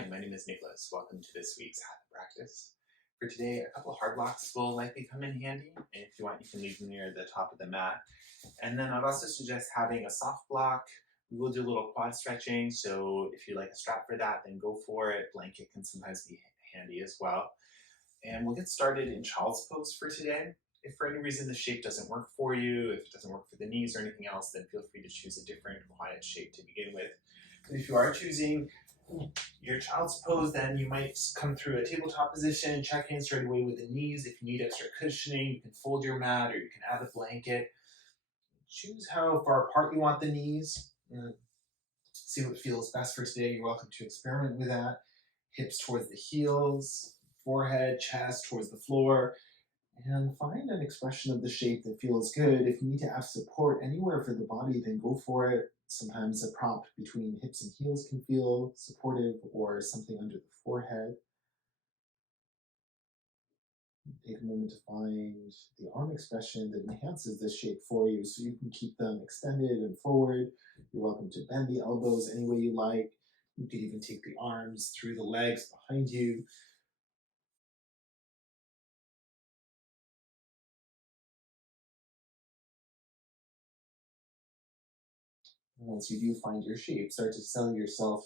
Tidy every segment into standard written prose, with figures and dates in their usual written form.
Hi, my name is Nicholas. Welcome to this week's habit practice. For today, a couple of hard blocks will likely come in handy. And if you want, you can leave them near the top of the mat. And then I'd also suggest having a soft block. We will do a little quad stretching. So if you like a strap for that, then go for it. Blanket can sometimes be handy as well. And we'll get started in child's pose for today. If for any reason the shape doesn't work for you, if it doesn't work for the knees or anything else, then feel free to choose a different quiet shape to begin with. But if you are choosing your child's pose, then you might come through a tabletop position, check in straight away with the knees. If you need extra cushioning, you can fold your mat or you can add a blanket. Choose how far apart you want the knees. See what feels best for today. You're welcome to experiment with that. Hips towards the heels, forehead, chest towards the floor, and find an expression of the shape that feels good. If you need to add support anywhere for the body, then go for it. Sometimes a prop between hips and heels can feel supportive, or something under the forehead. Take a moment to find the arm expression that enhances this shape for you, so you can keep them extended and forward. You're welcome to bend the elbows any way you like. You can even take the arms through the legs behind you. Once you do find your shape, start to settle yourself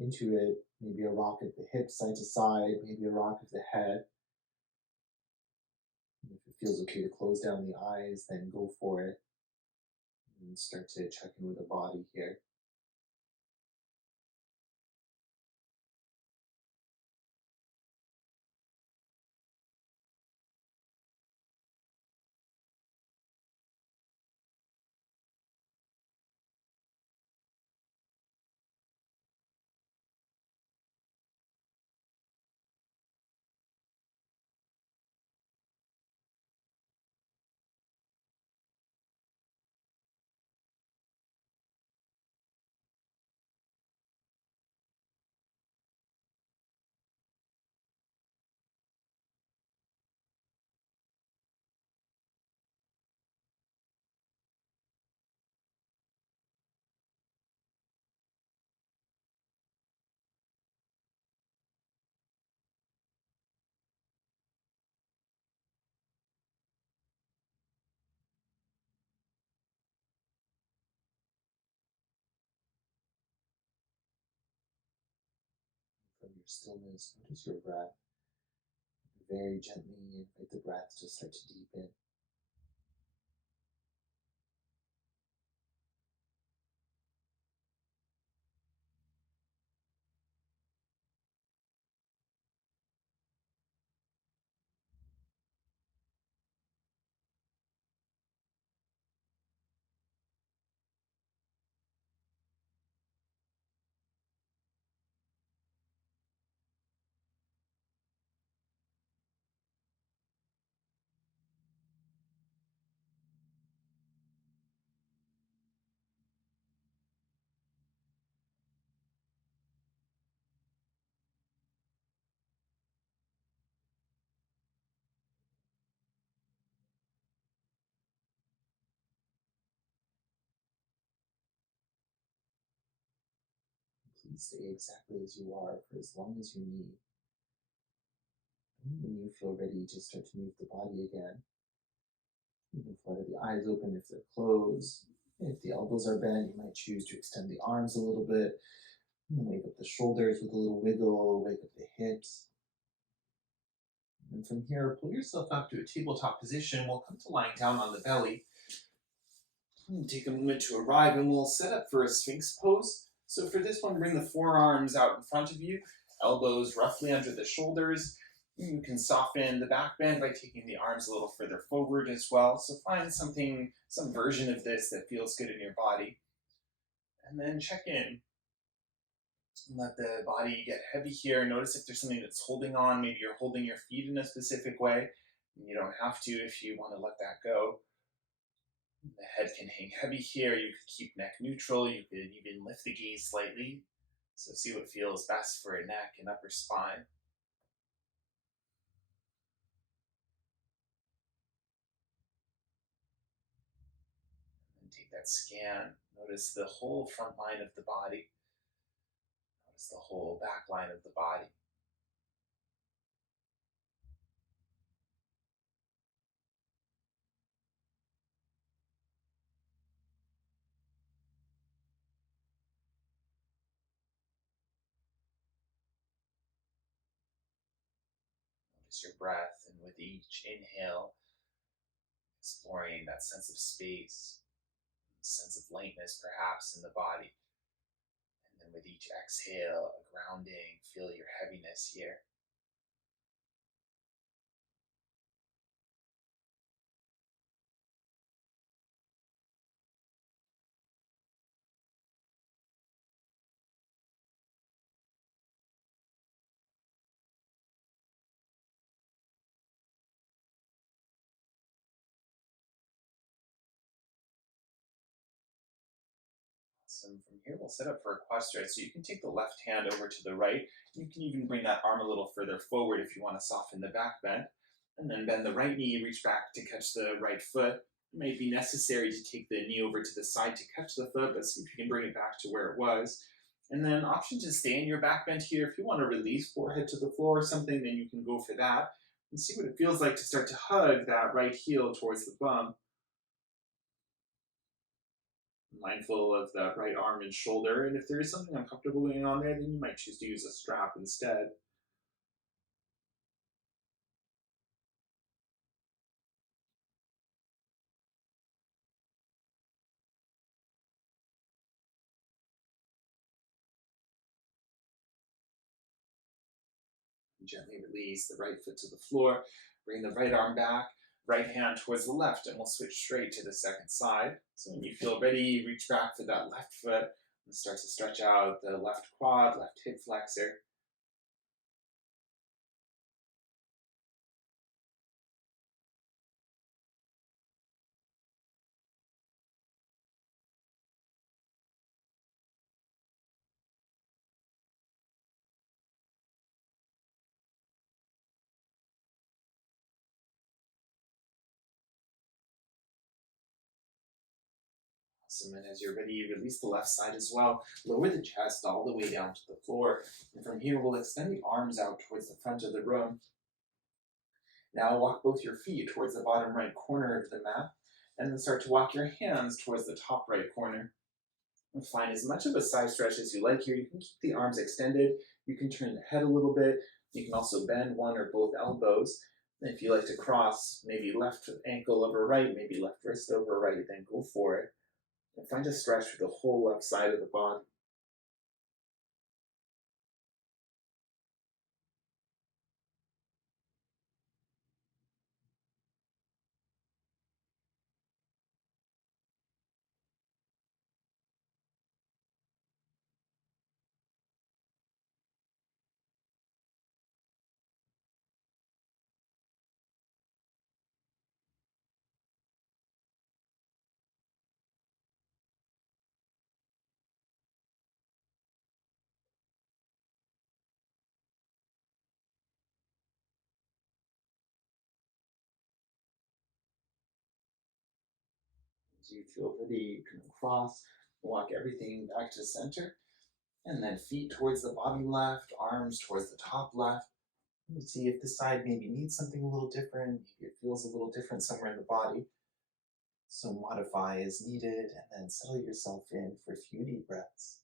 into it. Maybe a rock of the hips side to side, maybe a rock of the head. If it feels okay to close down the eyes, then go for it. And start to check in with the body here. From your stillness, notice your breath. Very gently invite the breath to start to deepen. Please stay exactly as you are for as long as you need. And when you feel ready, just start to move the body again. You can flutter the eyes open if they're closed. If the elbows are bent, you might choose to extend the arms a little bit. And wake up the shoulders with a little wiggle, wake up the hips. And from here, pull yourself up to a tabletop position. We'll come to lying down on the belly. Take a moment to arrive, and we'll set up for a Sphinx pose. So for this one, bring the forearms out in front of you, elbows roughly under the shoulders. You can soften the back bend by taking the arms a little further forward as well. So find something, some version of this that feels good in your body. And then check in. Let the body get heavy here. Notice if there's something that's holding on. Maybe you're holding your feet in a specific way. You don't have to if you want to let that go. The head can hang heavy here. You could keep neck neutral. You could even lift the gaze slightly. So see what feels best for a neck and upper spine. And take that scan. Notice the whole front line of the body. Notice the whole back line of the body. Notice your breath, and with each inhale, exploring that sense of space, sense of lightness perhaps in the body. And then with each exhale, a grounding, feel your heaviness here. Awesome. From here, we'll set up for a quad stretch. So you can take the left hand over to the right. You can even bring that arm a little further forward if you want to soften the back bend. And then bend the right knee, reach back to catch the right foot. It may be necessary to take the knee over to the side to catch the foot, but see if you can bring it back to where it was. And then option to stay in your back bend here. If you want to release forehead to the floor or something, then you can go for that. And see what it feels like to start to hug that right heel towards the bum. Mindful of that right arm and shoulder. And if there is something uncomfortable going on there, then you might choose to use a strap instead. Gently release the right foot to the floor. Bring the right arm back, right hand towards the left, and we'll switch straight to the second side. So when you feel ready, reach back for that left foot and start to stretch out the left quad, left hip flexor. Awesome. And as you're ready, release the left side as well. Lower the chest all the way down to the floor. And from here, we'll extend the arms out towards the front of the room. Now walk both your feet towards the bottom right corner of the mat, and then start to walk your hands towards the top right corner. And find as much of a side stretch as you like here. You can keep the arms extended. You can turn the head a little bit. You can also bend one or both elbows. And if you like to cross, maybe left ankle over right, maybe left wrist over right, then go for it. And find a stretch for the whole left side of the body. As you feel ready, you can cross, walk everything back to center, and then feet towards the bottom left, arms towards the top left. And see if the side maybe needs something a little different, maybe it feels a little different somewhere in the body. So modify as needed, and then settle yourself in for a few deep breaths.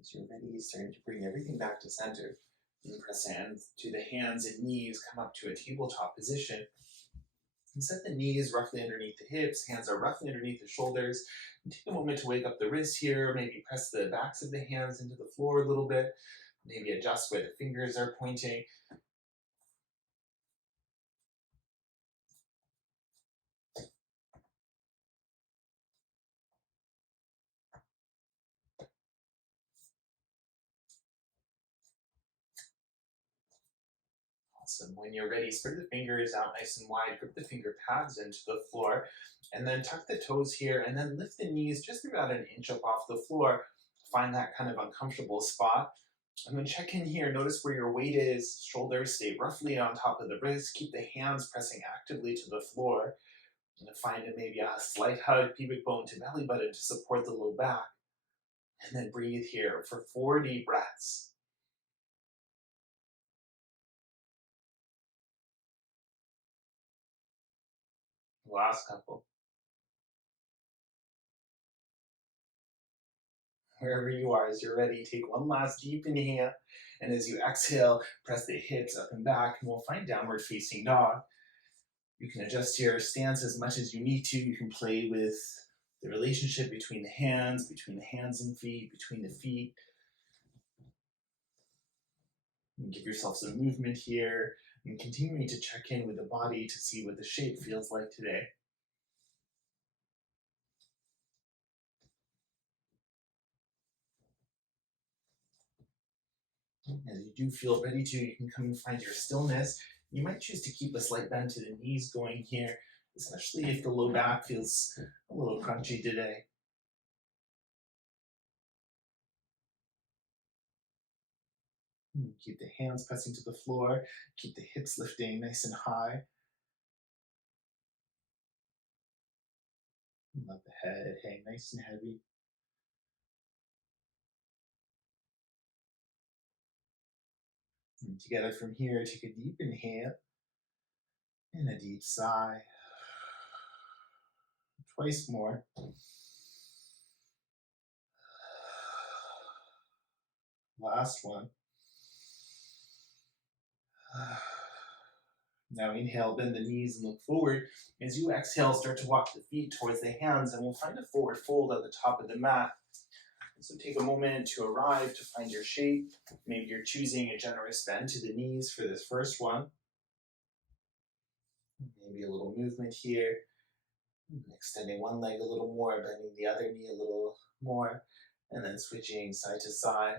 As you're ready, starting to bring everything back to center. And press hands to the hands and knees, come up to a tabletop position. And set the knees roughly underneath the hips, hands are roughly underneath the shoulders. And take a moment to wake up the wrists here, maybe press the backs of the hands into the floor a little bit, maybe adjust where the fingers are pointing. Awesome. When you're ready, spread the fingers out nice and wide, grip the finger pads into the floor, and then tuck the toes here, and then lift the knees just about an inch up off the floor. Find that kind of uncomfortable spot. And then check in here. Notice where your weight is. Shoulders stay roughly on top of the wrists. Keep the hands pressing actively to the floor. And find maybe a slight hug, pubic bone to belly button to support the low back. And then breathe here for 4 deep breaths. Last couple. Wherever you are, as you're ready, take one last deep inhale. And as you exhale, press the hips up and back, and we'll find downward facing dog. You can adjust your stance as much as you need to. You can play with the relationship between the hands and feet, between the feet. And give yourself some movement here, and continuing to check in with the body to see what the shape feels like today. As you do feel ready to, you can come and find your stillness. You might choose to keep a slight bend to the knees going here, especially if the low back feels a little crunchy today. Keep the hands pressing to the floor. Keep the hips lifting nice and high. Let the head hang nice and heavy. And together from here, take a deep inhale and a deep sigh. Twice more. Last one. Now inhale, bend the knees and look forward. As you exhale, start to walk the feet towards the hands, and we'll find a forward fold at the top of the mat. So take a moment to arrive to find your shape. Maybe you're choosing a generous bend to the knees for this first one. Maybe a little movement here. Extending one leg a little more, bending the other knee a little more, and then switching side to side.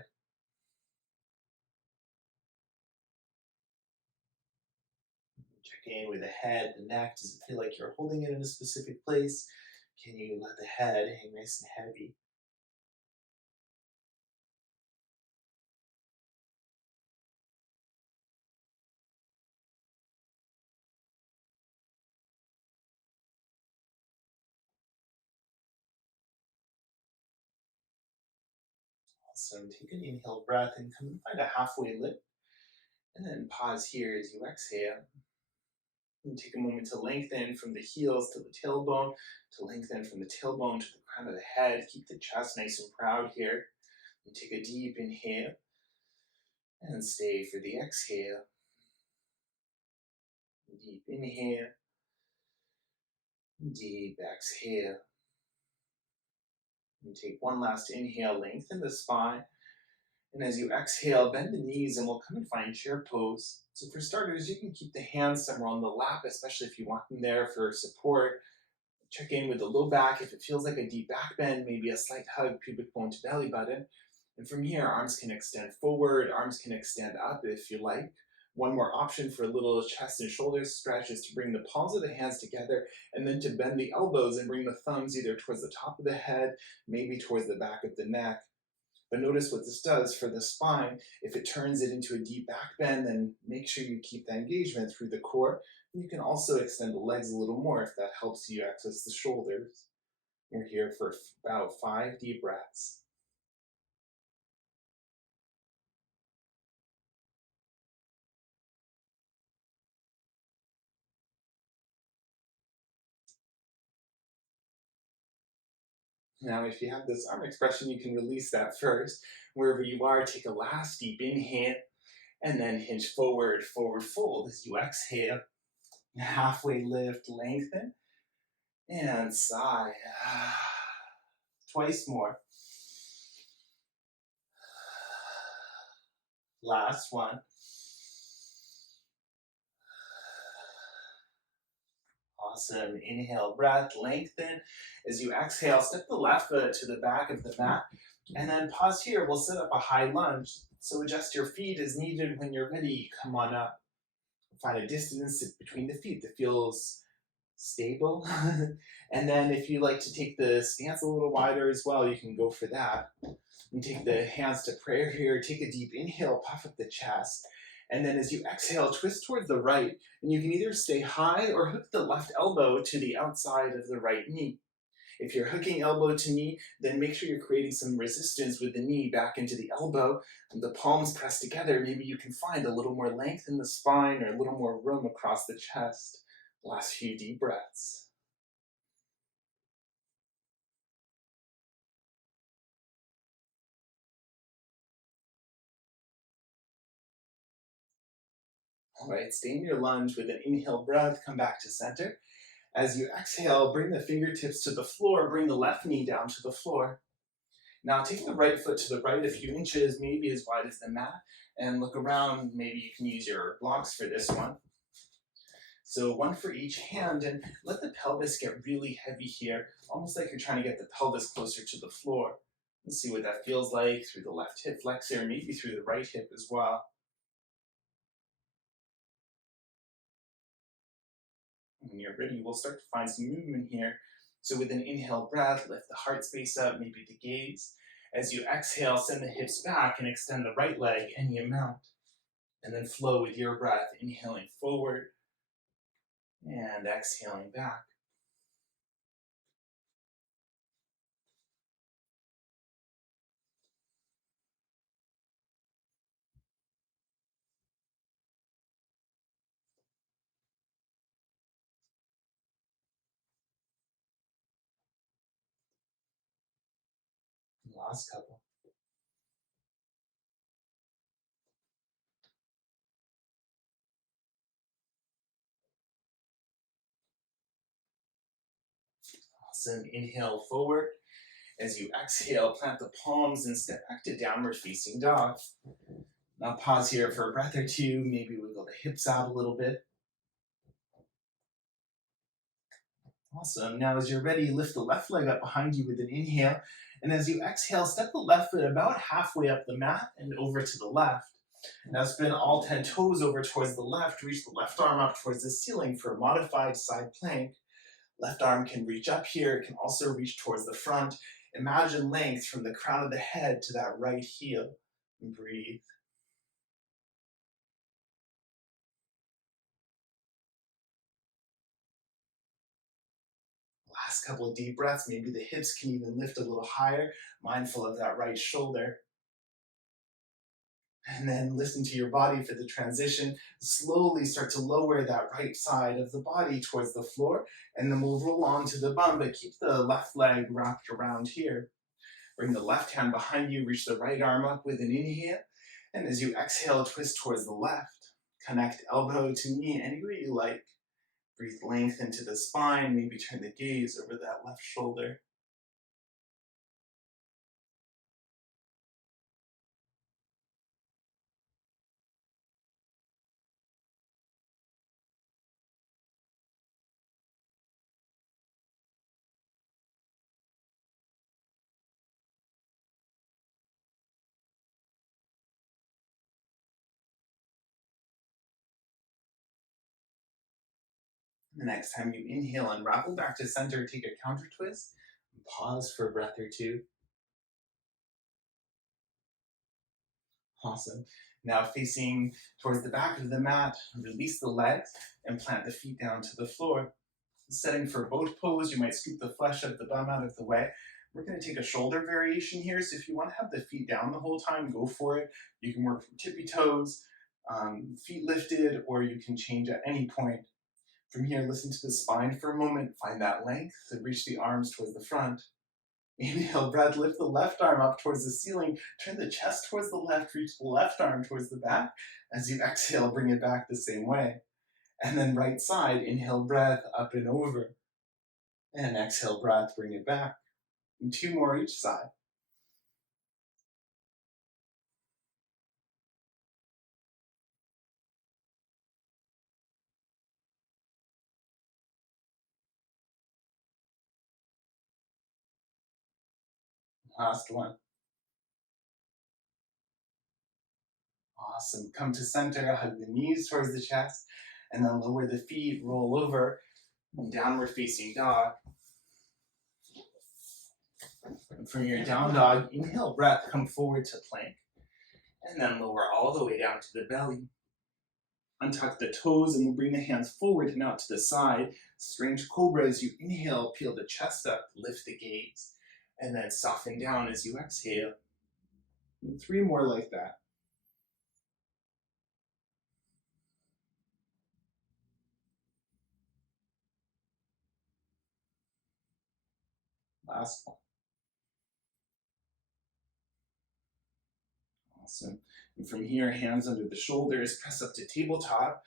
Check in with the head, the neck. Does it feel like you're holding it in a specific place? Can you let the head hang nice and heavy? Awesome. Take an inhale breath and come and find a halfway lift. And then pause here as you exhale. And take a moment to lengthen from the heels to the tailbone, to lengthen from the tailbone to the crown of the head. Keep the chest nice and proud here. And take a deep inhale. And stay for the exhale. Deep inhale. Deep exhale. And take one last inhale, lengthen the spine. And as you exhale, bend the knees and we'll come and find chair pose. So for starters, you can keep the hands somewhere on the lap, especially if you want them there for support. Check in with the low back. If it feels like a deep back bend, maybe a slight hug, pubic bone to belly button. And from here, arms can extend forward, arms can extend up if you like. One more option for a little chest and shoulder stretch is to bring the palms of the hands together and then to bend the elbows and bring the thumbs either towards the top of the head, maybe towards the back of the neck. But notice what this does for the spine. If it turns it into a deep back bend, then make sure you keep that engagement through the core. You can also extend the legs a little more if that helps you access the shoulders. We're here for about 5 deep breaths. Now, if you have this arm expression, you can release that first. Wherever you are, take a last deep inhale. And then hinge forward, forward fold as you exhale. Halfway lift, lengthen, and sigh. Twice more. Last one. Awesome. Inhale, breath, lengthen. As you exhale, step the left foot to the back of the mat. And then pause here. We'll set up a high lunge. So adjust your feet as needed. When you're ready, come on up. Find a distance between the feet that feels stable. And then if you like to take the stance a little wider as well, you can go for that. And take the hands to prayer here. Take a deep inhale, puff up the chest. And then as you exhale, twist towards the right. And you can either stay high or hook the left elbow to the outside of the right knee. If you're hooking elbow to knee, then make sure you're creating some resistance with the knee back into the elbow. And the palms pressed together, maybe you can find a little more length in the spine or a little more room across the chest. Last few deep breaths. All right, stay in your lunge with an inhale breath, come back to center. As you exhale, bring the fingertips to the floor, bring the left knee down to the floor. Now take the right foot to the right a few inches, maybe as wide as the mat, and look around. Maybe you can use your blocks for this one. So one for each hand, and let the pelvis get really heavy here, almost like you're trying to get the pelvis closer to the floor. Let's see what that feels like through the left hip flexor, maybe through the right hip as well. When you're ready, we'll start to find some movement here. So with an inhale breath, lift the heart space up, maybe the gaze. As you exhale, send the hips back and extend the right leg any amount. And then flow with your breath, inhaling forward and exhaling back. Last couple. Awesome. Inhale forward. As you exhale, plant the palms and step back to downward facing dog. Now pause here for a breath or two. Maybe wiggle the hips out a little bit. Awesome. Now as you're ready, lift the left leg up behind you with an inhale. And as you exhale, step the left foot about halfway up the mat and over to the left. Now spin all 10 toes over towards the left. Reach the left arm up towards the ceiling for a modified side plank. Left arm can reach up here. It can also reach towards the front. Imagine length from the crown of the head to that right heel. And breathe. Last couple of deep breaths. Maybe the hips can even lift a little higher. Mindful of that right shoulder. And then listen to your body for the transition. Slowly start to lower that right side of the body towards the floor. And then we'll roll onto the bum, but keep the left leg wrapped around here. Bring the left hand behind you, reach the right arm up with an inhale. And as you exhale, twist towards the left. Connect elbow to knee any way you like. Breathe length into the spine, maybe turn the gaze over that left shoulder. The next time you inhale, unravel back to center, take a counter twist, and pause for a breath or two. Awesome. Now facing towards the back of the mat, release the legs and plant the feet down to the floor. Setting for boat pose, you might scoop the flesh of the bum out of the way. We're going to take a shoulder variation here. So if you want to have the feet down the whole time, go for it. You can work from tippy toes, feet lifted, or you can change at any point. From here, listen to the spine for a moment. Find that length to reach the arms towards the front. Inhale, breath, lift the left arm up towards the ceiling, turn the chest towards the left, reach the left arm towards the back. As you exhale, bring it back the same way. And then right side, inhale, breath, up and over. And exhale, breath, bring it back. And 2 more each side. Last one. Awesome. Come to center, hug the knees towards the chest, and then lower the feet, roll over, and downward facing dog. And from your down dog, inhale, breath, come forward to plank, and then lower all the way down to the belly. Untuck the toes and we'll bring the hands forward and out to the side. Strange cobra as you inhale, peel the chest up, lift the gaze, and then soften down as you exhale. And 3 more like that. Last one. Awesome. And from here, hands under the shoulders, press up to tabletop,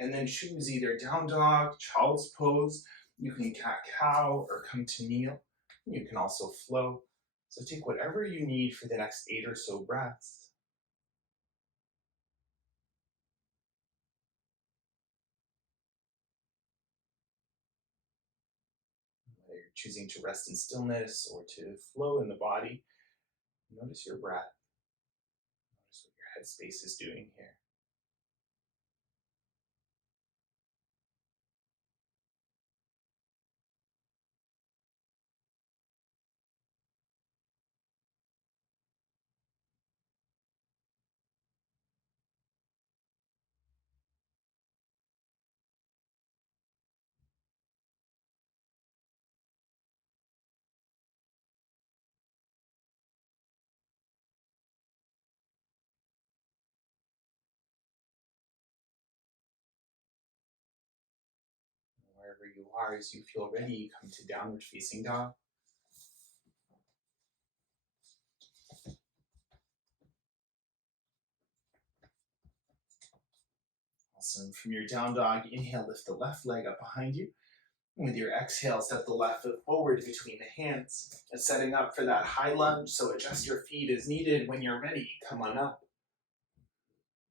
and then choose either down dog, child's pose. You can cat cow or come to kneel. You can also flow. So take whatever you need for the next 8 or so breaths. Whether you're choosing to rest in stillness or to flow in the body, notice your breath. Notice what your headspace is doing here. Wherever you are, as you feel ready, come to downward facing dog. Awesome. From your down dog, inhale, lift the left leg up behind you. And with your exhale, step the left foot forward between the hands. And setting up for that high lunge, so adjust your feet as needed. When you're ready, come on up.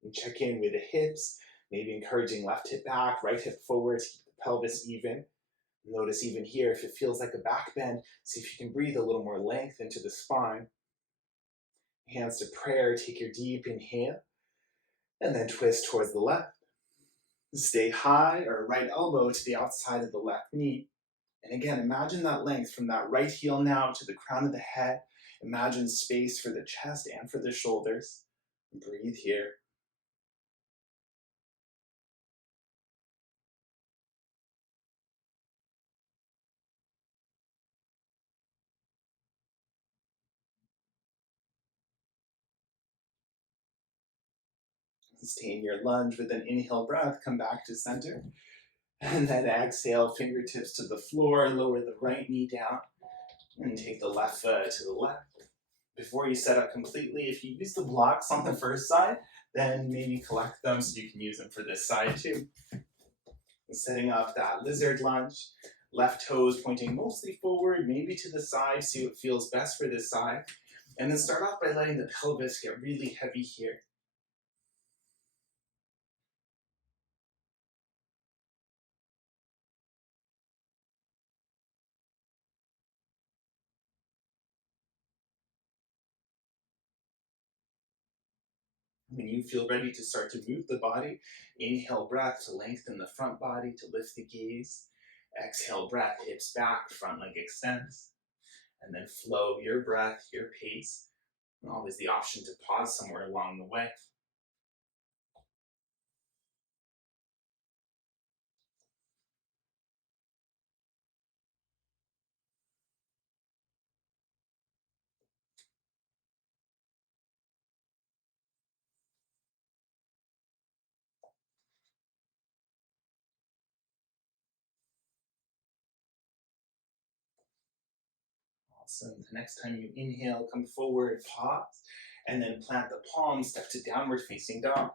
And check in with the hips, maybe encouraging left hip back, right hip forward, keep the pelvis even. Notice even here, if it feels like a back bend, see if you can breathe a little more length into the spine. Hands to prayer, take your deep inhale, and then twist towards the left. Stay high or right elbow to the outside of the left knee. And again, imagine that length from that right heel now to the crown of the head. Imagine space for the chest and for the shoulders. Breathe here. Stay in your lunge with an inhale breath. Come back to center. And then exhale, fingertips to the floor. Lower the right knee down. And take the left foot to the left. Before you set up completely, if you use the blocks on the first side, then maybe collect them so you can use them for this side too. Setting up that lizard lunge, left toes pointing mostly forward, maybe to the side, see what feels best for this side. And then start off by letting the pelvis get really heavy here. When you feel ready to start to move the body, inhale breath to lengthen the front body, to lift the gaze. Exhale breath, hips back, front leg extends. And then flow your breath, your pace. And always the option to pause somewhere along the way. Awesome. The next time you inhale, come forward, pause, and then plant the palms, step to downward facing dog.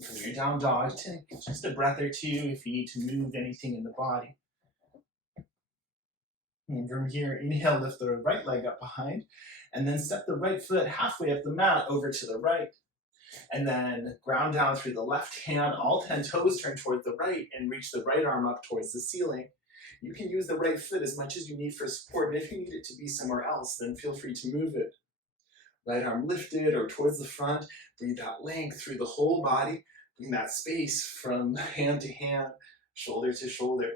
From your down dog, take just a breath or two if you need to move anything in the body. And from here, inhale, lift the right leg up behind, and then step the right foot halfway up the mat over to the right. And then ground down through the left hand, all 10 toes turn toward the right, and reach the right arm up towards the ceiling. You can use the right foot as much as you need for support, and if you need it to be somewhere else, then feel free to move it. Right arm lifted or towards the front, breathe that length through the whole body, bring that space from hand to hand, shoulder to shoulder.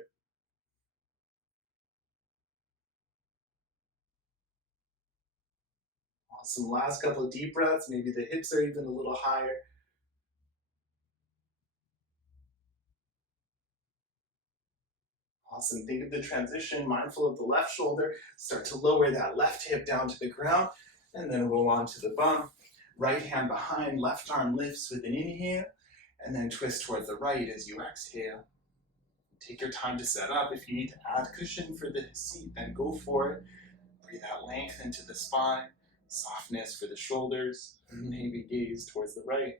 Awesome, last couple of deep breaths, maybe the hips are even a little higher. Awesome, think of the transition, mindful of the left shoulder, start to lower that left hip down to the ground, and then roll onto the bum. Right hand behind, left arm lifts with an inhale, and then twist towards the right as you exhale. Take your time to set up. If you need to add cushion for the seat, then go for it. Breathe out length into the spine, softness for the shoulders, maybe gaze towards the right.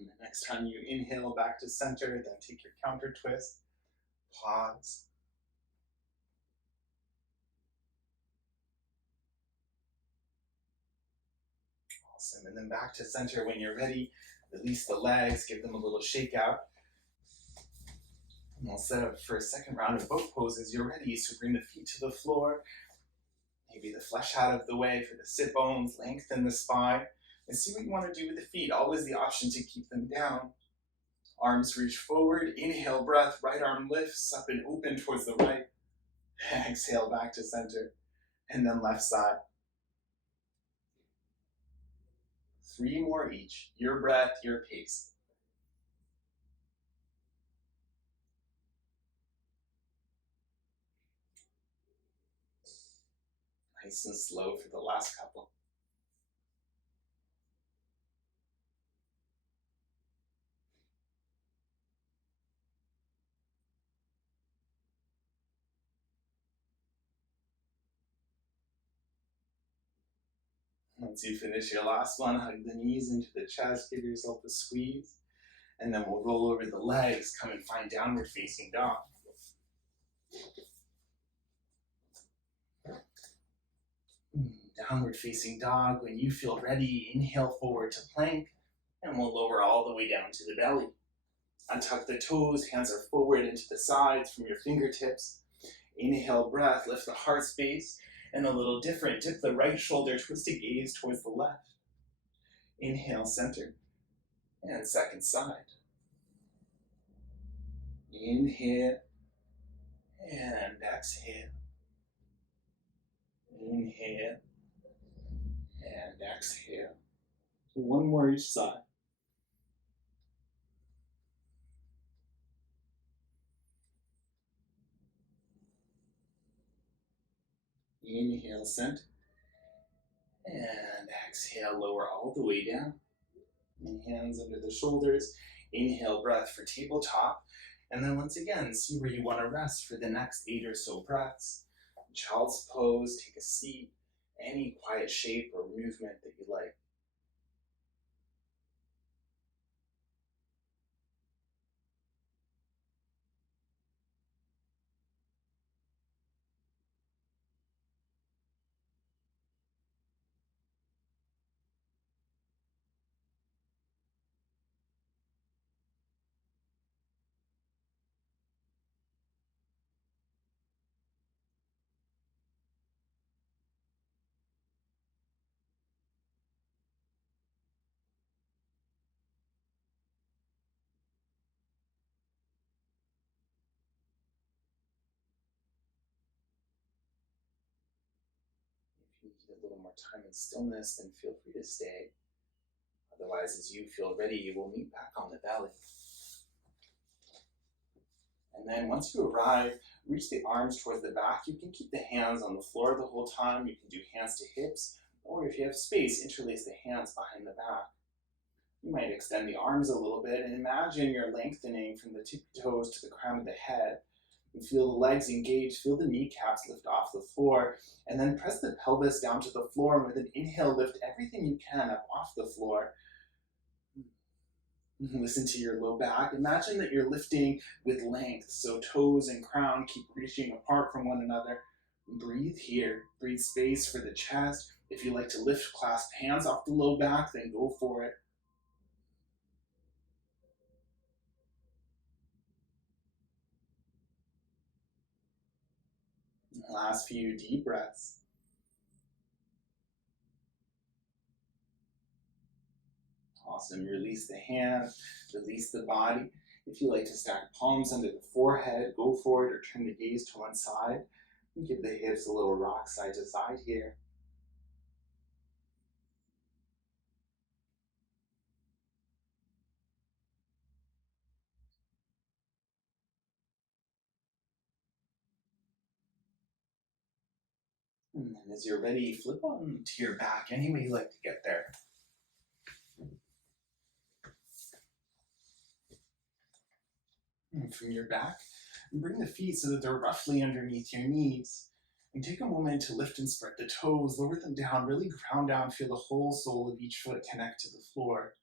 And the next time you inhale back to center, then take your counter twist, pause. Awesome, and then back to center when you're ready. Release the legs, give them a little shake out. And we'll set up for a second round of boat poses. You're ready, so bring the feet to the floor. Maybe the flesh out of the way for the sit bones, lengthen the spine, and see what you want to do with the feet. Always the option to keep them down. Arms reach forward, inhale breath, right arm lifts up and open towards the right. Exhale back to center, and then left side. 3 more each, your breath, your pace. Nice and slow for the last couple. Once you finish your last one, hug the knees into the chest, give yourself a squeeze, and then we'll roll over the legs, come and find downward facing dog. Downward facing dog. When you feel ready, inhale forward to plank, and we'll lower all the way down to the belly. Untuck the toes, hands are forward into the sides from your fingertips. Inhale breath, lift the heart space, and a little different, dip the right shoulder, twist to gaze towards the left. Inhale, center, and second side. Inhale, and exhale. Inhale, and exhale. One more each side. Inhale, center, and exhale, lower all the way down. And hands under the shoulders. Inhale, breath for tabletop. And then once again, see where you want to rest for the next 8 or so breaths. Child's pose, take a seat, any quiet shape or movement that you like. Need a little more time in stillness, then feel free to stay. Otherwise, as you feel ready, we'll meet back on the belly. And then once you arrive, reach the arms towards the back. You can keep the hands on the floor the whole time. You can do hands to hips, or if you have space, interlace the hands behind the back. You might extend the arms a little bit and imagine you're lengthening from the tippy toes to the crown of the head. You feel the legs engage, feel the kneecaps lift off the floor, and then press the pelvis down to the floor, and with an inhale, lift everything you can up off the floor. Listen to your low back. Imagine that you're lifting with length, so toes and crown keep reaching apart from one another. Breathe here. Breathe space for the chest. If you like to lift, clasp hands off the low back, then go for it. Last few deep breaths. Awesome. Release the hands, release the body. If you like to stack palms under the forehead, go for it, or turn the gaze to one side. And give the hips a little rock side to side here. And then as you're ready, flip on to your back any way you like to get there. And from your back, bring the feet so that they're roughly underneath your knees. And take a moment to lift and spread the toes, lower them down, really ground down, feel the whole sole of each foot connect to the floor.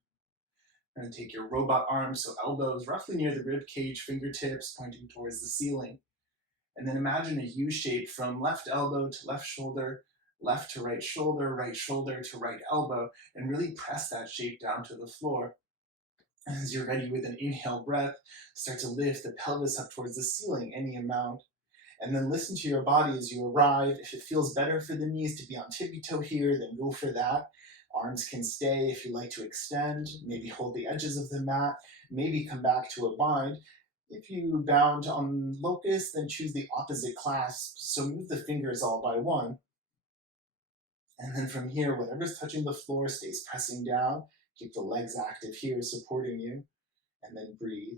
And then take your robot arms, so elbows roughly near the rib cage, fingertips pointing towards the ceiling. And then imagine a U shape from left elbow to left shoulder, left to right shoulder to right elbow, and really press that shape down to the floor. As you're ready with an inhale breath, start to lift the pelvis up towards the ceiling, any amount. And then listen to your body as you arrive. If it feels better for the knees to be on tippy toe here, then go for that. Arms can stay if you like to extend, maybe hold the edges of the mat, maybe come back to a bind. If you bound on locust, then choose the opposite clasp, so move the fingers all by one. And then from here, whatever's touching the floor stays pressing down. Keep the legs active here, supporting you, and then breathe.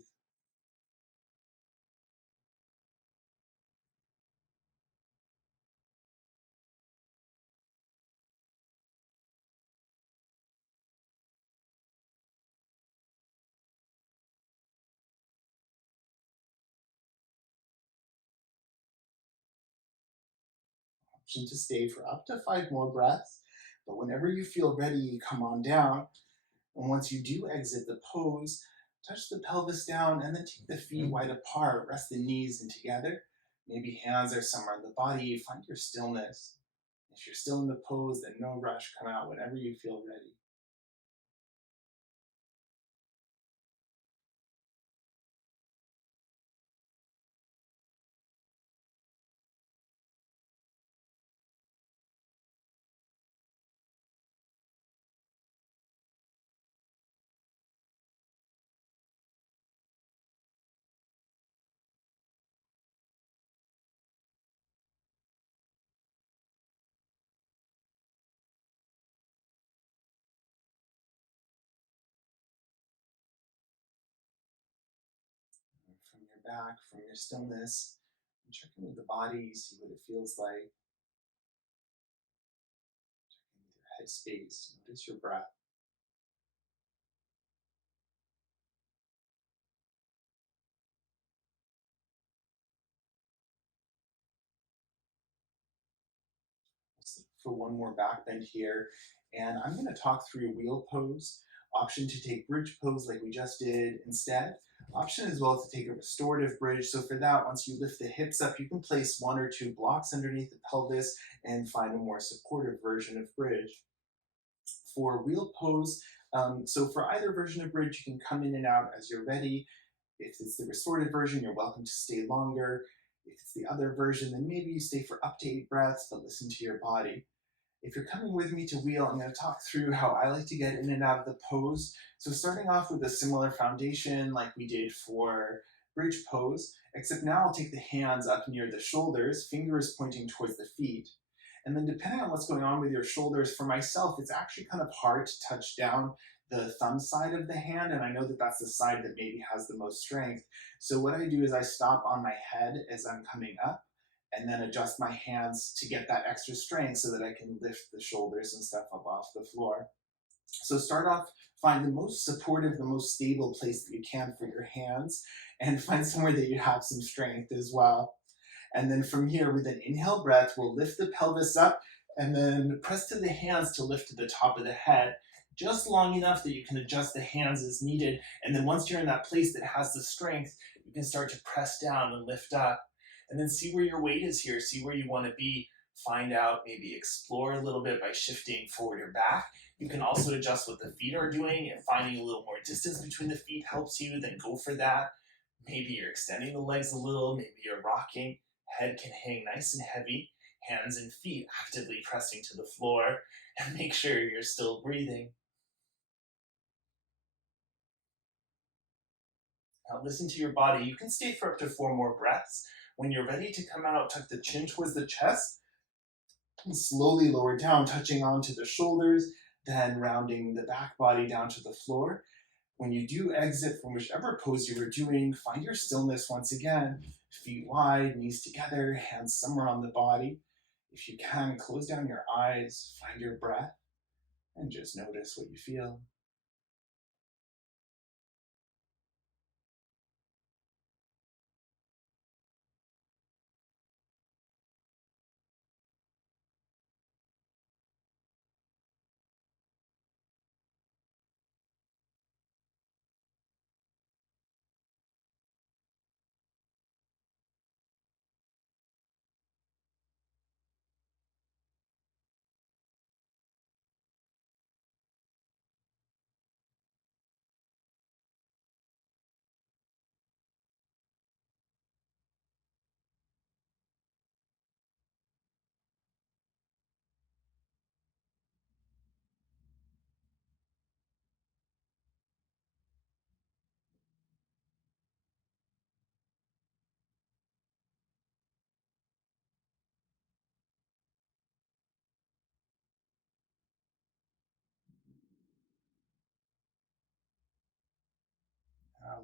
Option to stay for up to 5 more breaths, but whenever you feel ready, come on down. And once you do exit the pose, touch the pelvis down and then take the feet wide apart, rest the knees in together. Maybe hands are somewhere in the body, find your stillness. If you're still in the pose, then no rush, come out whenever you feel ready. And from your back, from your stillness, and check in with the body, see what it feels like. Check in with your head space, notice your breath. Let's look for one more back bend here. And I'm going to talk through wheel pose. Option to take bridge pose like we just did instead. Option as well to take a restorative bridge. So for that, once you lift the hips up, you can place 1 or 2 blocks underneath the pelvis and find a more supportive version of bridge. For wheel pose, so for either version of bridge, you can come in and out as you're ready. If it's the restorative version, you're welcome to stay longer. If it's the other version, then maybe you stay for up to 8 breaths, but listen to your body. If you're coming with me to wheel, I'm going to talk through how I like to get in and out of the pose. So starting off with a similar foundation like we did for bridge pose, except now I'll take the hands up near the shoulders, fingers pointing towards the feet. And then depending on what's going on with your shoulders, for myself, it's actually kind of hard to touch down the thumb side of the hand. And I know that that's the side that maybe has the most strength. So what I do is I stop on my head as I'm coming up and then adjust my hands to get that extra strength so that I can lift the shoulders and stuff up off the floor. So start off, find the most supportive, the most stable place that you can for your hands, and find somewhere that you have some strength as well. And then from here, with an inhale breath, we'll lift the pelvis up and then press to the hands to lift to the top of the head, just long enough that you can adjust the hands as needed. And then once you're in that place that has the strength, you can start to press down and lift up. And then see where your weight is here, see where you want to be. Find out, maybe explore a little bit by shifting forward or back. You can also adjust what the feet are doing, and finding a little more distance between the feet helps you, then go for that. Maybe you're extending the legs a little, maybe you're rocking. Head can hang nice and heavy, hands and feet actively pressing to the floor, and make sure you're still breathing. Now listen to your body. You can stay for up to 4 more breaths. When you're ready to come out, tuck the chin towards the chest and slowly lower down, touching onto the shoulders, then rounding the back body down to the floor. When you do exit from whichever pose you were doing, find your stillness once again. Feet wide, knees together, hands somewhere on the body. If you can, close down your eyes, find your breath, and just notice what you feel.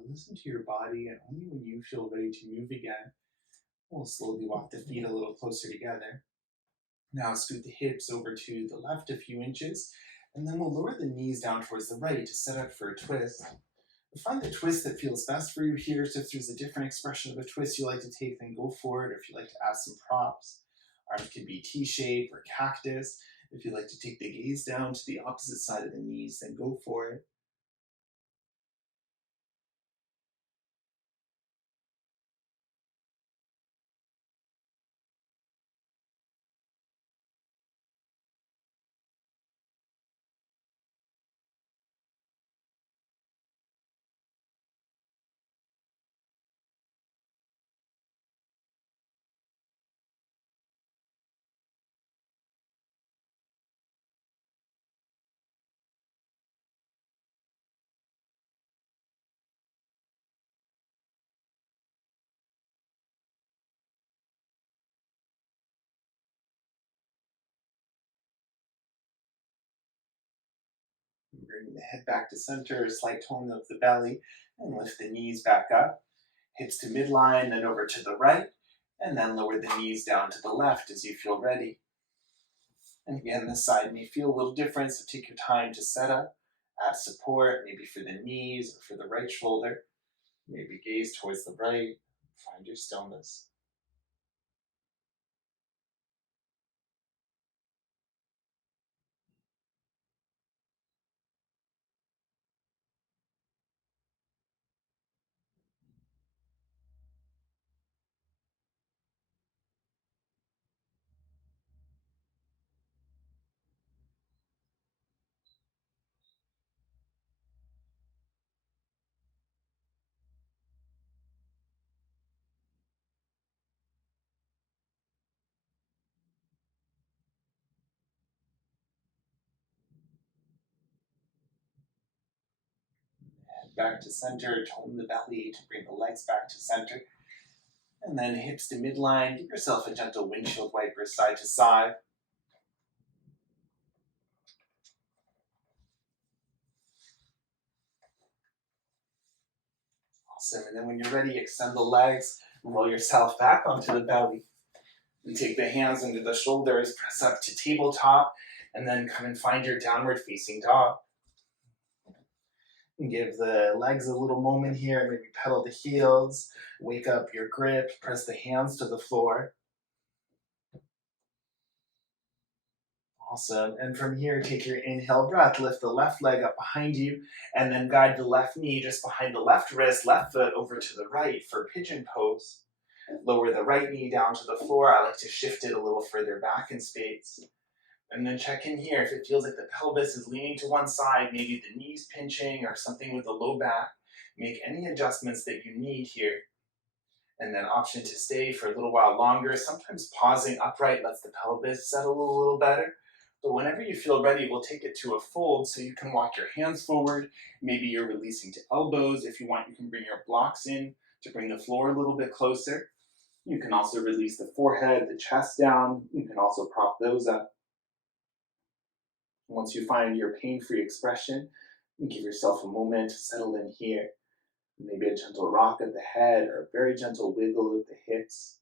Listen to your body, and only when you feel ready to move again, we'll slowly walk the feet a little closer together. Now scoot the hips over to the left a few inches, and then we'll lower the knees down towards the right to set up for a twist. Find the twist that feels best for you here. So if there's a different expression of a twist you like to take, then go for it. Or if you like to add some props, arms could be T-shape or cactus. If you like to take the gaze down to the opposite side of the knees, then go for it. Bring the head back to center, a slight tone of the belly, and lift the knees back up. Hips to midline, then over to the right, and then lower the knees down to the left as you feel ready. And again, this side may feel a little different, so take your time to set up, add support, maybe for the knees or for the right shoulder. Maybe gaze towards the right, find your stillness. Head back to center, tone the belly to bring the legs back to center. And then hips to midline, give yourself a gentle windshield wiper side to side. Awesome. And then when you're ready, extend the legs, roll yourself back onto the belly. And take the hands under the shoulders, press up to tabletop, and then come and find your downward facing dog. And give the legs a little moment here, maybe pedal the heels, wake up your grip, press the hands to the floor. Awesome. And from here, take your inhale breath, lift the left leg up behind you, and then guide the left knee just behind the left wrist, left foot over to the right for pigeon pose. Lower the right knee down to the floor. I like to shift it a little further back in space. And then check in here. If it feels like the pelvis is leaning to one side, maybe the knees pinching or something with the low back, make any adjustments that you need here. And then option to stay for a little while longer. Sometimes pausing upright lets the pelvis settle a little better. But whenever you feel ready, we'll take it to a fold so you can walk your hands forward. Maybe you're releasing to elbows. If you want, you can bring your blocks in to bring the floor a little bit closer. You can also release the forehead, the chest down. You can also prop those up. Once you find your pain-free expression, give yourself a moment to settle in here. Maybe a gentle rock of the head or a very gentle wiggle of the hips.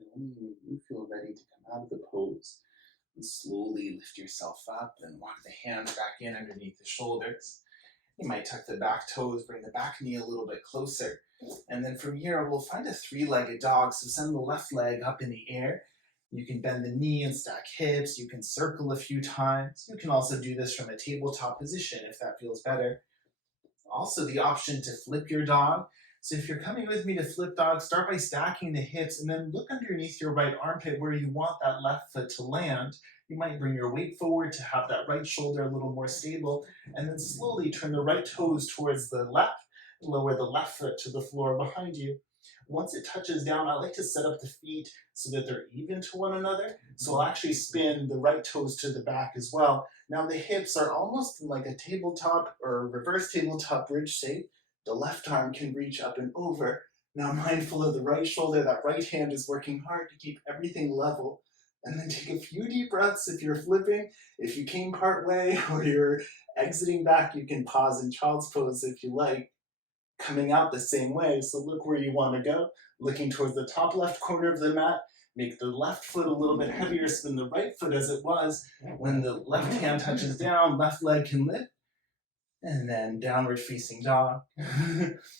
And only when you feel ready to come out of the pose, and slowly lift yourself up and walk the hands back in underneath the shoulders. You might tuck the back toes, bring the back knee a little bit closer. And then from here, we'll find a three-legged dog. So send the left leg up in the air. You can bend the knee and stack hips. You can circle a few times. You can also do this from a tabletop position if that feels better. Also, the option to flip your dog. So if you're coming with me to flip dog, start by stacking the hips and then look underneath your right armpit where you want that left foot to land. You might bring your weight forward to have that right shoulder a little more stable, and then slowly turn the right toes towards the left, lower the left foot to the floor behind you. Once it touches down, I like to set up the feet so that they're even to one another. So I'll actually spin the right toes to the back as well. Now the hips are almost like a tabletop or reverse tabletop bridge shape. The left arm can reach up and over. Now mindful of the right shoulder, that right hand is working hard to keep everything level. And then take a few deep breaths if you're flipping. If you came part way or you're exiting back, you can pause in child's pose if you like. Coming out the same way, so look where you want to go. Looking towards the top left corner of the mat, make the left foot a little bit heavier, spin the right foot as it was. When the left hand touches down, left leg can lift, and then downward facing dog.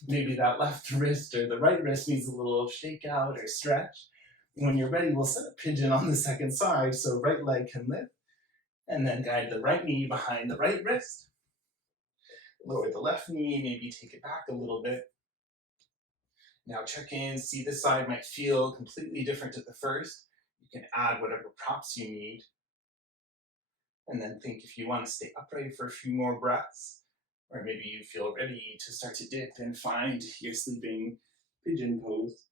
Maybe that left wrist or the right wrist needs a little shake out or stretch. When you're ready, we'll set a pigeon on the second side, so right leg can lift, and then guide the right knee behind the right wrist. Lower the left knee, maybe take it back a little bit. Now check in, see this side might feel completely different to the first. You can add whatever props you need. And then think if you want to stay upright for a few more breaths, or maybe you feel ready to start to dip and find your sleeping pigeon pose.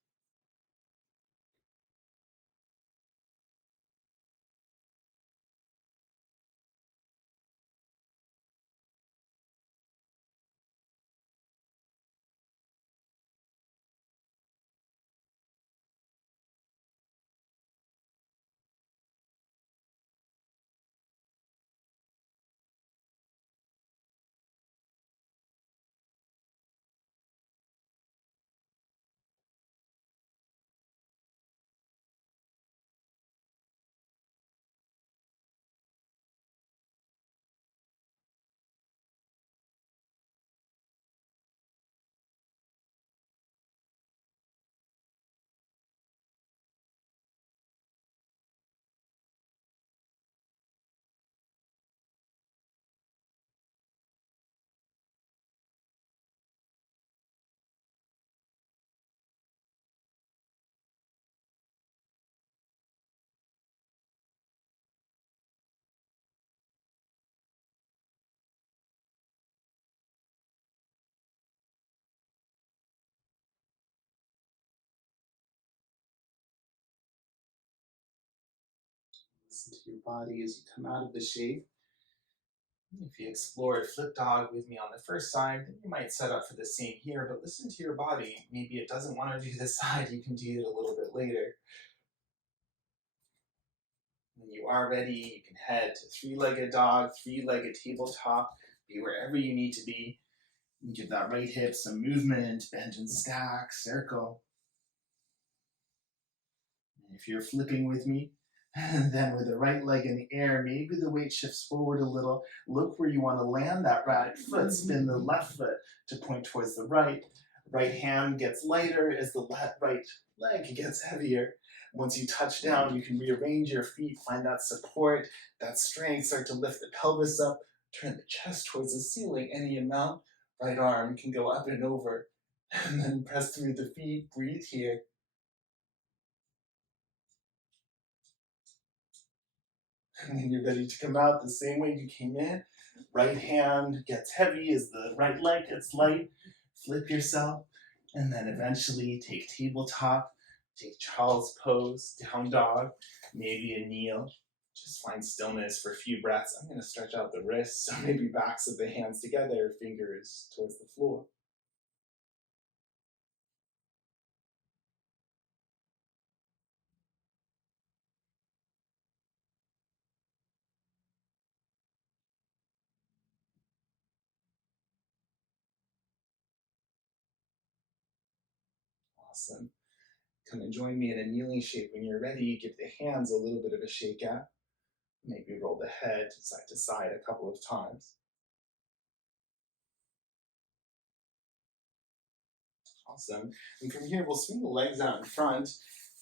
Listen to your body as you come out of the shape. If you explored flip dog with me on the first side, then you might set up for the same here, but listen to your body. Maybe it doesn't want to do this side, you can do it a little bit later. When you are ready, you can head to three-legged dog, three-legged tabletop, be wherever you need to be. You give that right hip some movement, bend and stack, circle. And if you're flipping with me, then with the right leg in the air, maybe the weight shifts forward a little. Look where you want to land that right foot. Spin the left foot to point towards the right. Right hand gets lighter as the right leg gets heavier. Once you touch down, you can rearrange your feet, find that support, that strength, start to lift the pelvis up, turn the chest towards the ceiling any amount. Right arm can go up and over, and then press through the feet, breathe here. And then you're ready to come out the same way you came in. Right hand gets heavy as the right leg gets light. Flip yourself, and then eventually take tabletop, take child's pose, down dog, maybe a kneel. Just find stillness for a few breaths. I'm going to stretch out the wrists, so maybe backs of the hands together, fingers towards the floor. Awesome. Come and join me in a kneeling shape when you're ready. Give the hands a little bit of a shake out. Maybe roll the head to side a couple of times. Awesome. And from here, we'll swing the legs out in front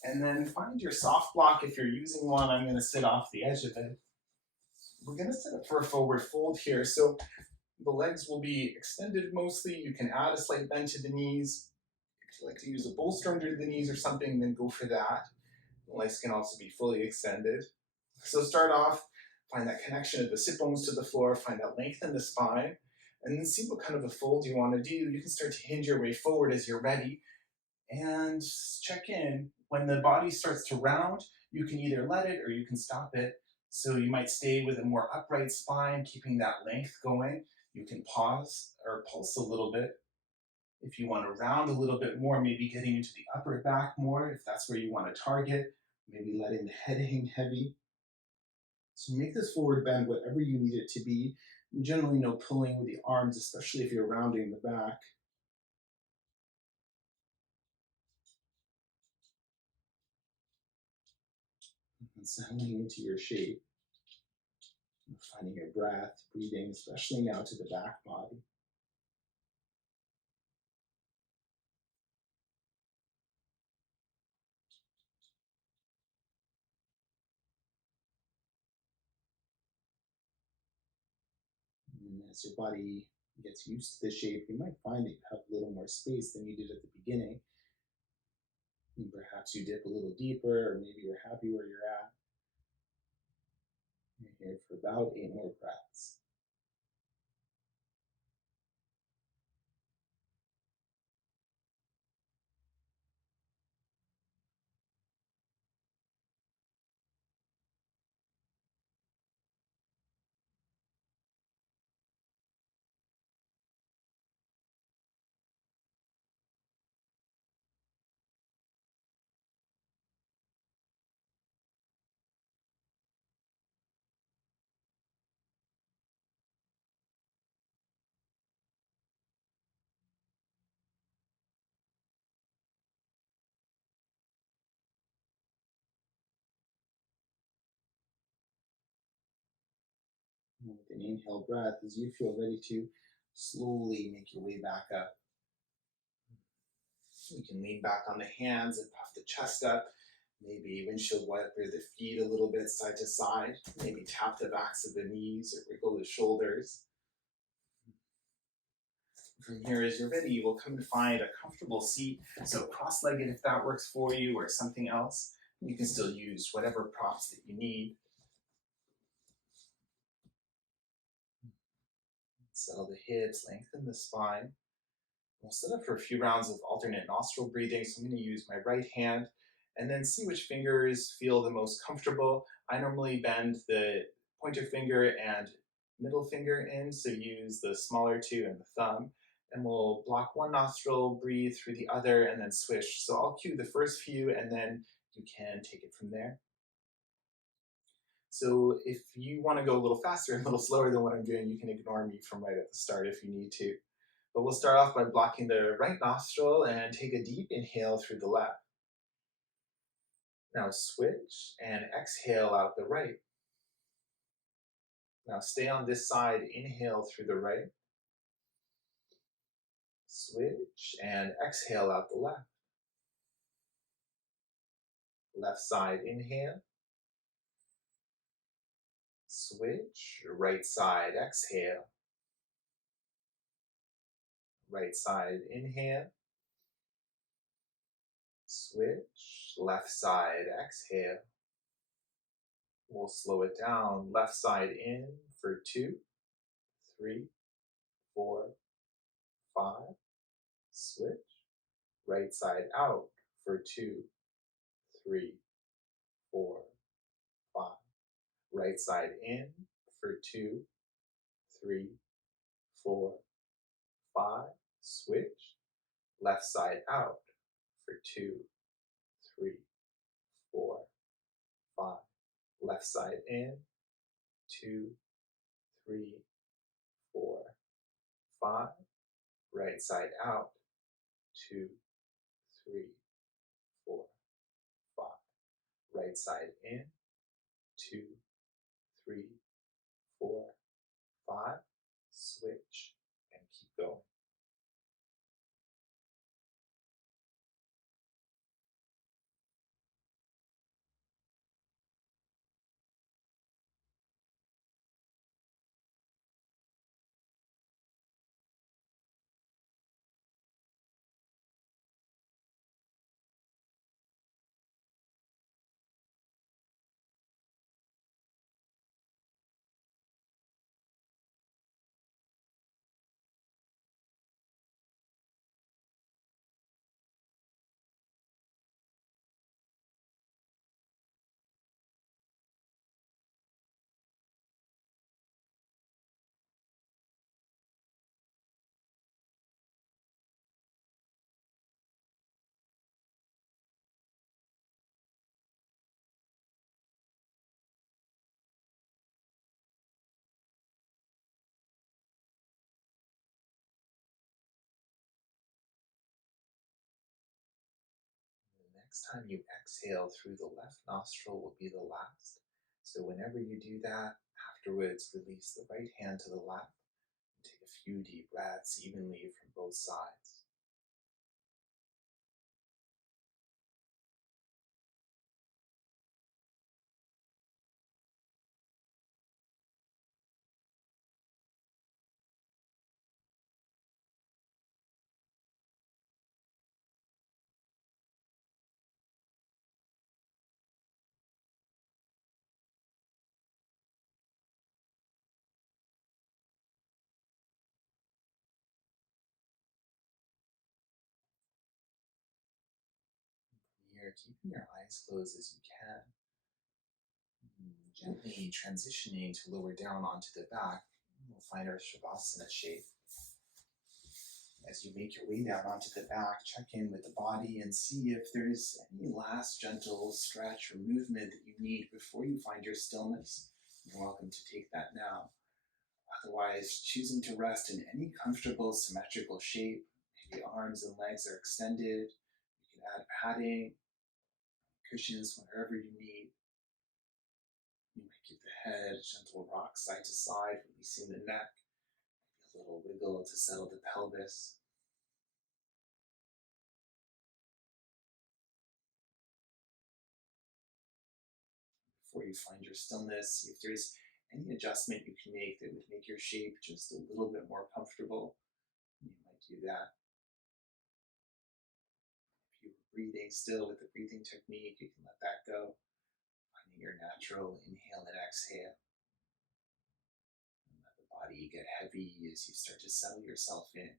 and then find your soft block. If you're using one, I'm going to sit off the edge of it. We're going to set up for a forward fold here. So the legs will be extended mostly. You can add a slight bend to the knees. If you like to use a bolster under the knees or something, then go for that. The legs can also be fully extended. So start off, find that connection of the sit bones to the floor, find that length in the spine, and then see what kind of a fold you want to do. You can start to hinge your way forward as you're ready and check in. When the body starts to round, you can either let it or you can stop it. So you might stay with a more upright spine, keeping that length going. You can pause or pulse a little bit. If you want to round a little bit more, maybe getting into the upper back more, if that's where you want to target, maybe letting the head hang heavy. So make this forward bend whatever you need it to be. Generally, no pulling with the arms, especially if you're rounding the back. And settling into your shape. Finding your breath, breathing, especially now to the back body. And as your body gets used to the shape, you might find that you have a little more space than you did at the beginning. And perhaps you dip a little deeper, or maybe you're happy where you're at. You're here for about 8 more breaths. And with an inhale breath, as you feel ready to slowly make your way back up. You can lean back on the hands and puff the chest up. Maybe windshield wiper the feet a little bit side to side. Maybe tap the backs of the knees or wiggle the shoulders. From here, as you're ready, you will come to find a comfortable seat. So cross-legged if that works for you, or something else. You can still use whatever props that you need. Settle the hips, lengthen the spine. We'll set up for a few rounds of alternate nostril breathing. So I'm going to use my right hand and then see which fingers feel the most comfortable. I normally bend the pointer finger and middle finger in, so use the smaller two and the thumb. And we'll block one nostril, breathe through the other, and then swish. So I'll cue the first few, and then you can take it from there. So if you want to go a little faster and a little slower than what I'm doing, you can ignore me from right at the start if you need to. But we'll start off by blocking the right nostril and take a deep inhale through the left. Now switch and exhale out the right. Now stay on this side, inhale through the right. Switch and exhale out the left. Left side, inhale. Switch, right side, exhale. Right side, inhale. Switch, left side, exhale. We'll slow it down. Left side in for 2, 3, 4, 5. Switch. Right side out for 2, 3, 4, 5. Right side in for 2, 3, 4, 5. Switch. Left side out for 2, 3, 4, 5. Left side in, 2, 3, 4, 5. Right side out, 2, 3, 4, 5. Right side in, 2, 3, 4, 5. Switch and keep going. The next time you exhale through the left nostril will be the last. So whenever you do that, afterwards release the right hand to the left and take a few deep breaths evenly from both sides. Here, keeping your eyes closed as you can, gently transitioning to lower down onto the back, we'll find our Shavasana shape. As you make your way down onto the back, check in with the body and see if there's any last gentle stretch or movement that you need before you find your stillness. You're welcome to take that now. Otherwise, choosing to rest in any comfortable symmetrical shape, maybe arms and legs are extended. You can add padding, cushions wherever you need. You might give the head a gentle rock side to side, releasing the neck. Maybe a little wiggle to settle the pelvis. Before you find your stillness, see if there's any adjustment you can make that would make your shape just a little bit more comfortable. You might do that. If you were breathing still with the breathing technique, you can let that go. Finding your natural inhale and exhale. And let the body get heavy as you start to settle yourself in.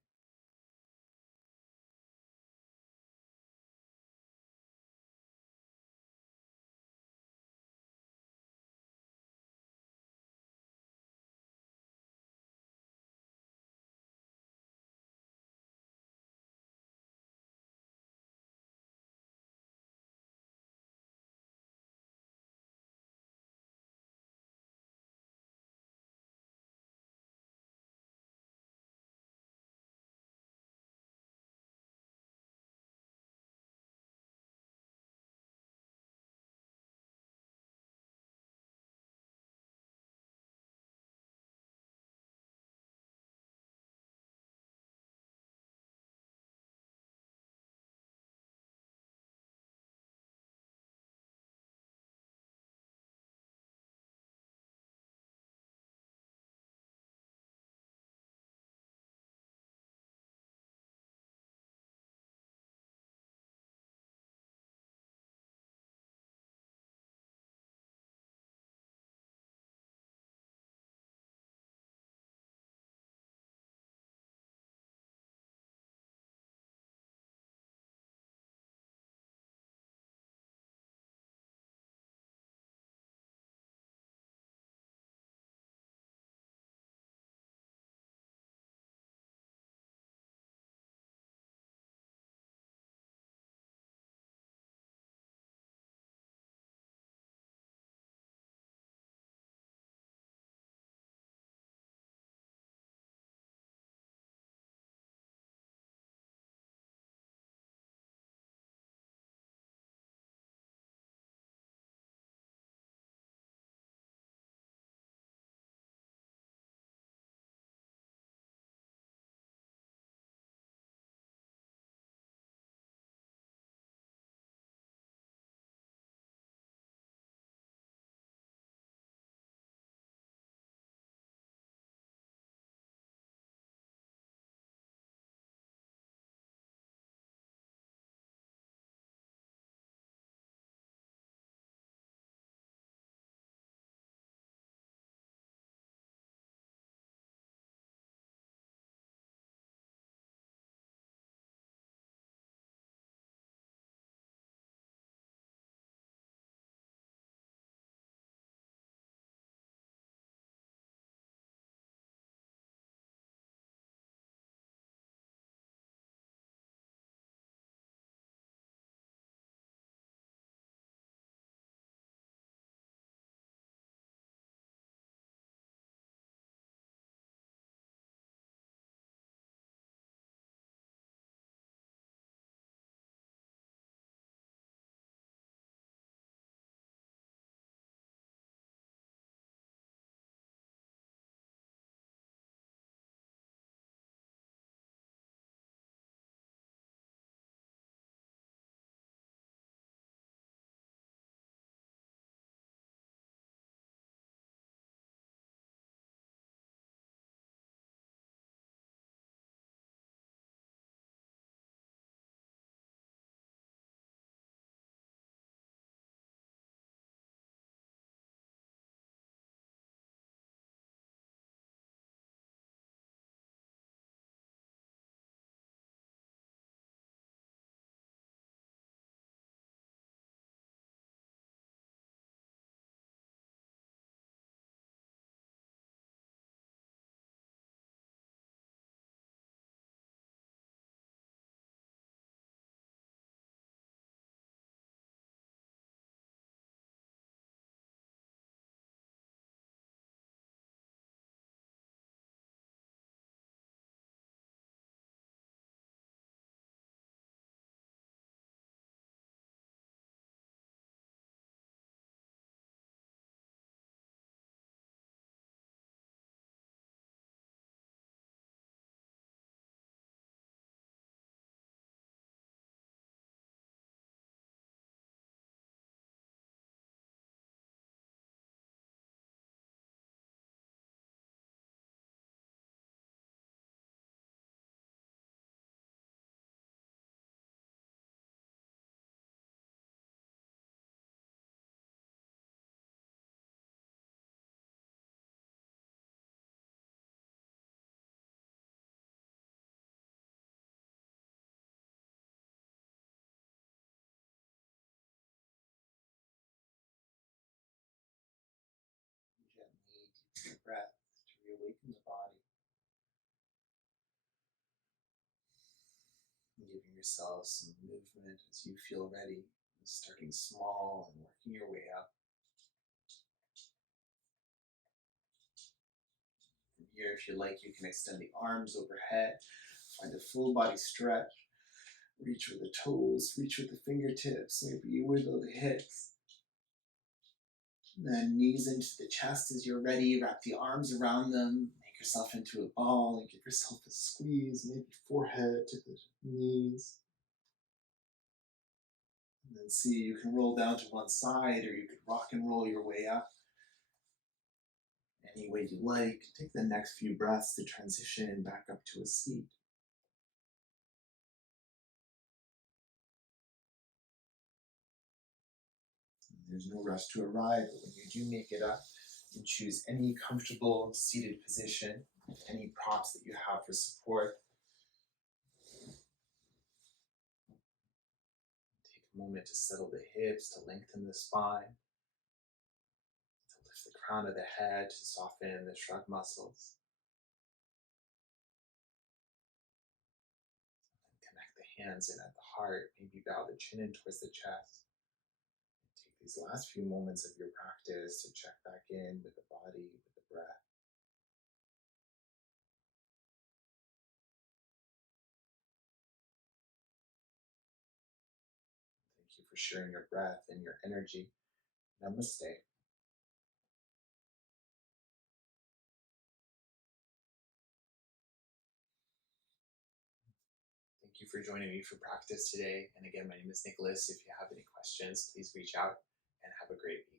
breath to reawaken the body. And giving yourself some movement as you feel ready, starting small and working your way up. From here, if you like, you can extend the arms overhead, find a full body stretch. Reach with the toes, reach with the fingertips, maybe you wiggle the hips. Then knees into the chest as you're ready. Wrap the arms around them. Make yourself into a ball and give yourself a squeeze, maybe forehead to the knees. And then see, you can roll down to one side or you could rock and roll your way up. Any way you like. Take the next few breaths to transition back up to a seat. There's no rush to arrive, but when you do make it up, you choose any comfortable seated position, any props that you have for support. Take a moment to settle the hips, to lengthen the spine, to lift the crown of the head, to soften the shrug muscles. And connect the hands in at the heart, maybe bow the chin in towards the chest. Take these last few moments of your practice to check back in with the body, with the breath. Thank you for sharing your breath and your energy. Namaste. Thank you for joining me for practice today. And again, my name is Nicholas. If you have any questions, please reach out and have a great evening.